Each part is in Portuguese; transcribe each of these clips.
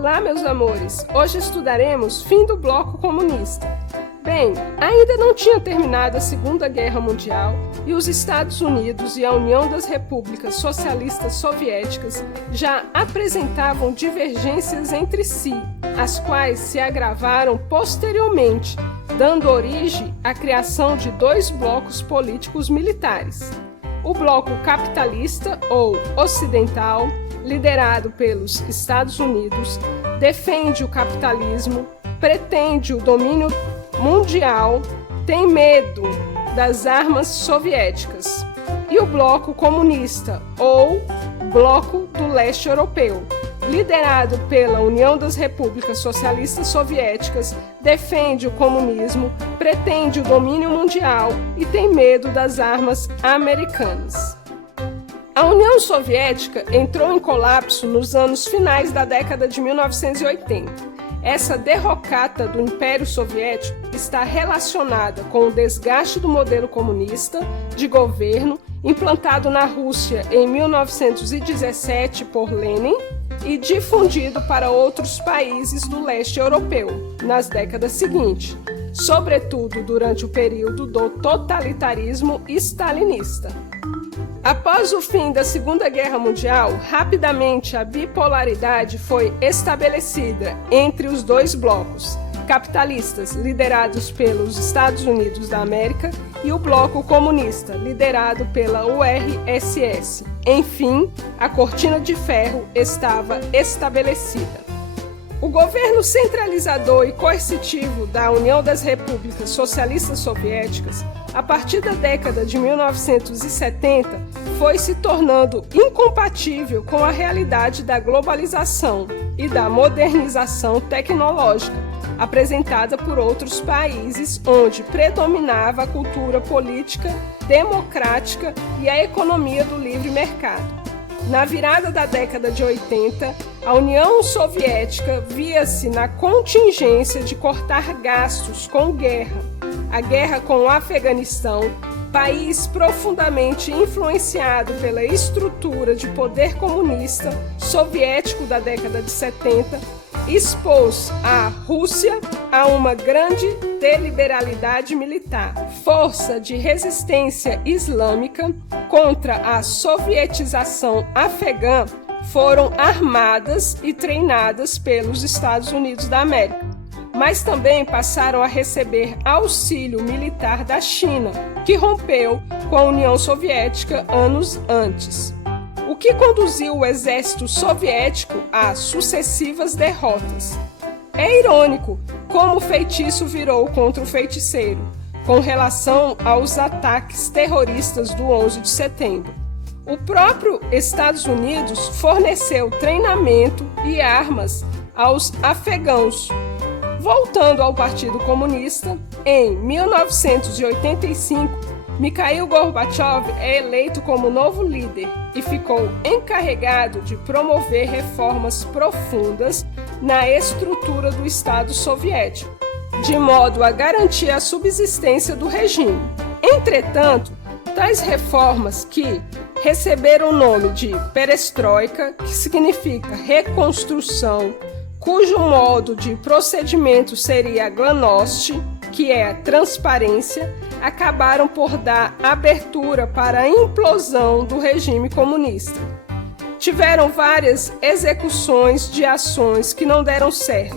Olá, meus amores! Hoje estudaremos fim do bloco comunista. Bem, ainda não tinha terminado a Segunda Guerra Mundial e os Estados Unidos e a União das Repúblicas Socialistas Soviéticas já apresentavam divergências entre si, as quais se agravaram posteriormente, dando origem à criação de dois blocos políticos militares. O bloco capitalista ou ocidental, liderado pelos Estados Unidos, defende o capitalismo, pretende o domínio mundial, tem medo das armas soviéticas. E o bloco comunista, ou Bloco do Leste Europeu, liderado pela União das Repúblicas Socialistas Soviéticas, defende o comunismo, pretende o domínio mundial e tem medo das armas americanas. A União Soviética entrou em colapso nos anos finais da década de 1980. Essa derrocata do Império Soviético está relacionada com o desgaste do modelo comunista de governo implantado na Rússia em 1917 por Lenin e difundido para outros países do leste europeu nas décadas seguintes, sobretudo durante o período do totalitarismo stalinista. Após o fim da Segunda Guerra Mundial, rapidamente a bipolaridade foi estabelecida entre os dois blocos, capitalistas, liderados pelos Estados Unidos da América, e o bloco comunista, liderado pela URSS. Enfim, a cortina de ferro estava estabelecida. O governo centralizador e coercitivo da União das Repúblicas Socialistas Soviéticas, a partir da década de 1970, foi se tornando incompatível com a realidade da globalização e da modernização tecnológica apresentada por outros países, onde predominava a cultura política democrática e a economia do livre mercado. Na virada da década de 80, a União Soviética via-se na contingência de cortar gastos com guerra. A guerra com o Afeganistão, país profundamente influenciado pela estrutura de poder comunista soviético da década de 70, expôs a Rússia a uma grande deliberalidade militar, força de resistência islâmica contra a sovietização afegã foram armadas e treinadas pelos Estados Unidos da América, mas também passaram a receber auxílio militar da China, que rompeu com a União Soviética anos antes, o que conduziu o exército soviético a sucessivas derrotas. É irônico como o feitiço virou contra o feiticeiro, com relação aos ataques terroristas do 11 de setembro. O próprio Estados Unidos forneceu treinamento e armas aos afegãos. Voltando ao Partido Comunista, em 1985, Mikhail Gorbachev é eleito como novo líder e ficou encarregado de promover reformas profundas na estrutura do Estado soviético, de modo a garantir a subsistência do regime. Entretanto, tais reformas, que receberam o nome de perestroika, que significa reconstrução, cujo modo de procedimento seria a glasnost, que é a transparência, acabaram por dar abertura para a implosão do regime comunista. Tiveram várias execuções de ações que não deram certo.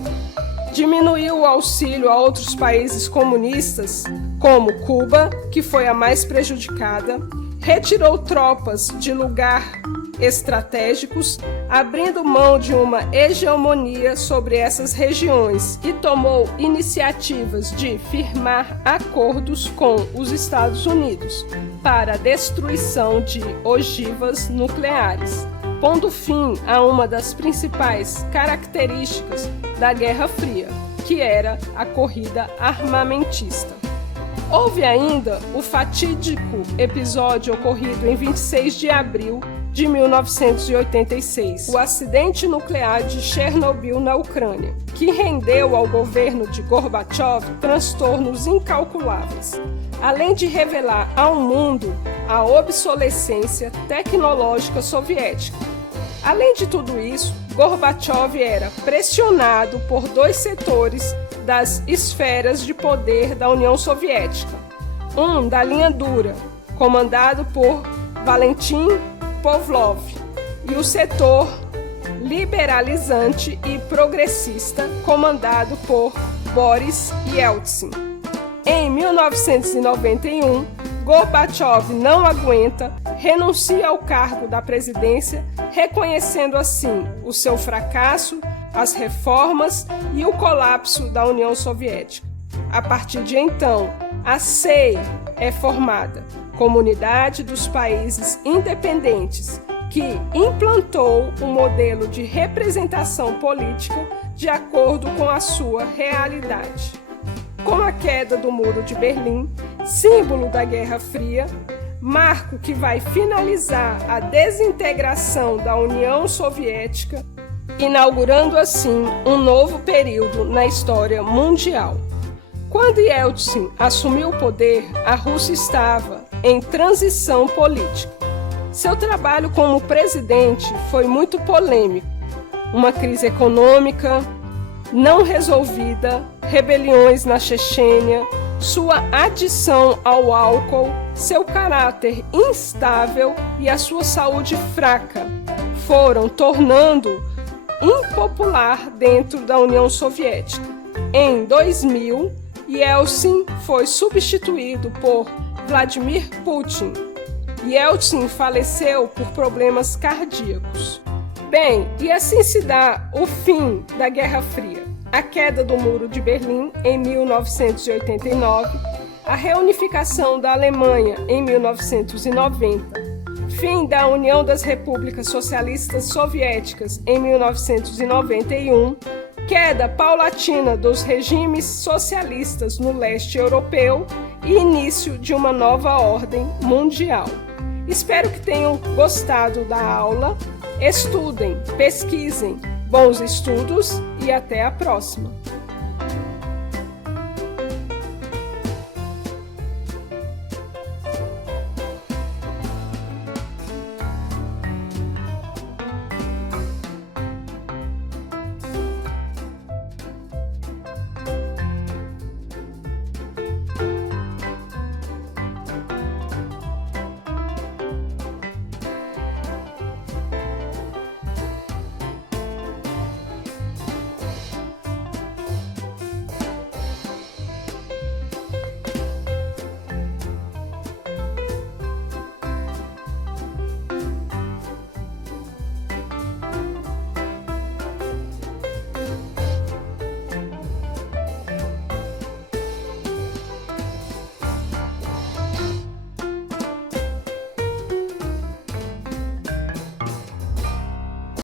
Diminuiu o auxílio a outros países comunistas, como Cuba, que foi a mais prejudicada, retirou tropas de lugares estratégicos, abrindo mão de uma hegemonia sobre essas regiões, e tomou iniciativas de firmar acordos com os Estados Unidos para a destruição de ogivas nucleares, pondo fim a uma das principais características da Guerra Fria, que era a corrida armamentista. Houve ainda o fatídico episódio ocorrido em 26 de abril de 1986, o acidente nuclear de Chernobyl na Ucrânia, que rendeu ao governo de Gorbachev transtornos incalculáveis, além de revelar ao mundo a obsolescência tecnológica soviética. Além de tudo isso, Gorbachev era pressionado por dois setores das esferas de poder da União Soviética. Um da linha dura, comandado por Valentin Pavlov, e o setor liberalizante e progressista, comandado por Boris Yeltsin. Em 1991, Gorbachev não aguenta, renuncia ao cargo da presidência, reconhecendo assim o seu fracasso, as reformas e o colapso da União Soviética. A partir de então, a CEI é formada, Comunidade dos Países Independentes, que implantou um modelo de representação política de acordo com a sua realidade. Com a queda do Muro de Berlim, símbolo da Guerra Fria, marco que vai finalizar a desintegração da União Soviética, inaugurando assim um novo período na história mundial. Quando Yeltsin assumiu o poder, a Rússia estava em transição política. Seu trabalho como presidente foi muito polêmico. Uma crise econômica não resolvida, rebeliões na Chechênia, sua adição ao álcool, seu caráter instável e a sua saúde fraca foram tornando impopular dentro da União Soviética. Em 2000, Yeltsin foi substituído por Vladimir Putin. Yeltsin faleceu por problemas cardíacos. Bem, e assim se dá o fim da Guerra Fria, a queda do Muro de Berlim em 1989, a reunificação da Alemanha em 1990, fim da União das Repúblicas Socialistas Soviéticas em 1991, queda paulatina dos regimes socialistas no leste europeu e início de uma nova ordem mundial. Espero que tenham gostado da aula. Estudem, pesquisem, bons estudos e até a próxima!